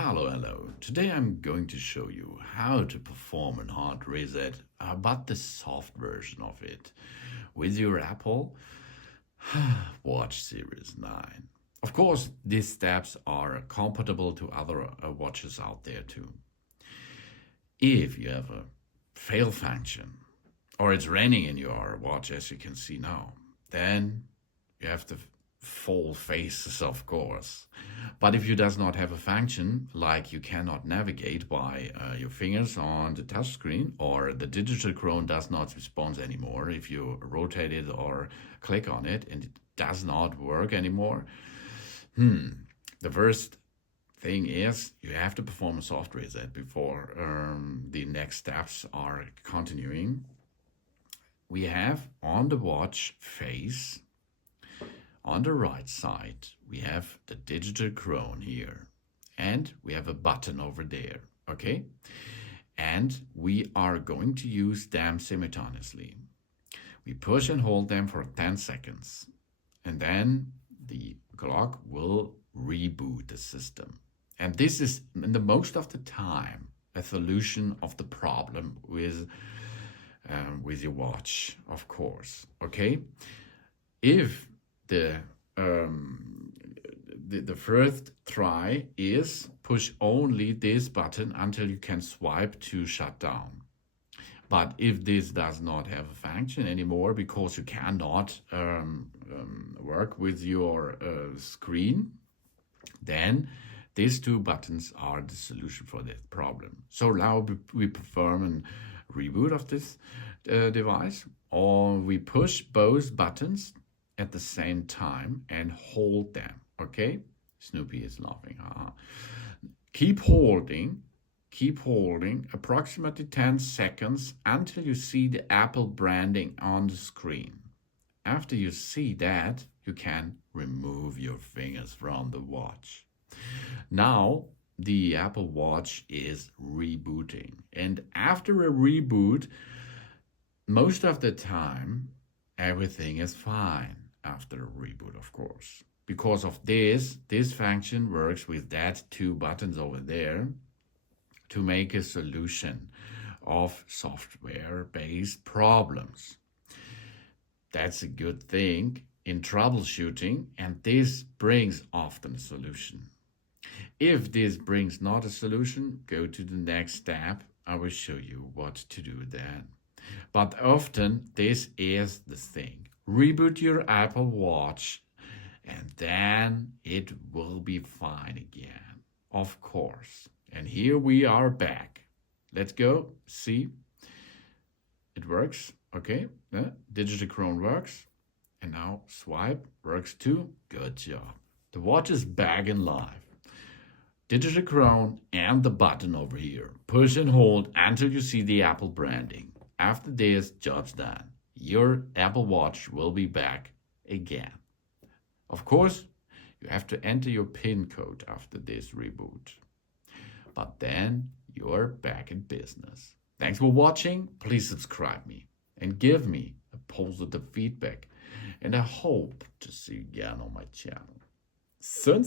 Hello. Today I'm going to show you how to perform a hard reset, but the soft version of it, with your Apple Watch Series 9. Of course, these steps are compatible to other watches out there too. If you have a fail function, or it's raining in your watch as you can see now, then you have to full faces, of course. But if you does not have a function, like you cannot navigate by your fingers on the touchscreen, or the digital crown does not respond anymore if you rotate it or click on it and it does not work anymore, the first thing is you have to perform a soft reset before the next steps are continuing. We have on the watch face, on the right side, we have the digital crown here, and we have a button over there, okay? And we are going to use them simultaneously. We push and hold them for 10 seconds, and then the clock will reboot the system. And this is, in the most of the time, a solution of the problem with your watch, of course, okay? If the first try is push only this button until you can swipe to shut down. But if this does not have a function anymore because you cannot work with your screen, then these two buttons are the solution for this problem. So now we perform a reboot of this device, or we push both buttons at the same time and hold them, okay? Snoopy is laughing. Keep holding approximately 10 seconds until you see the Apple branding on the screen. After you see that, you can remove your fingers from the watch. Now, the Apple Watch is rebooting. And after a reboot, most of the time, everything is fine. After a reboot, of course. Because of this function works with that two buttons over there to make a solution of software-based problems. That's a good thing in troubleshooting, and this brings often a solution. If this brings not a solution, go to the next step. I will show you what to do then. But often this is the thing. Reboot your Apple Watch and then it will be fine again, of course. And here we are back. Let's go. See, it works. Okay, digital crown works. And now swipe works too. Good job. The watch is back in live. Digital crown and the button over here. Push and hold until you see the Apple branding. After this, job's done. Your Apple Watch will be back again. Of course, you have to enter your PIN code after this reboot. But then you're back in business. Thanks for watching. Please subscribe me and give me a positive feedback. And I hope to see you again on my channel. Soon.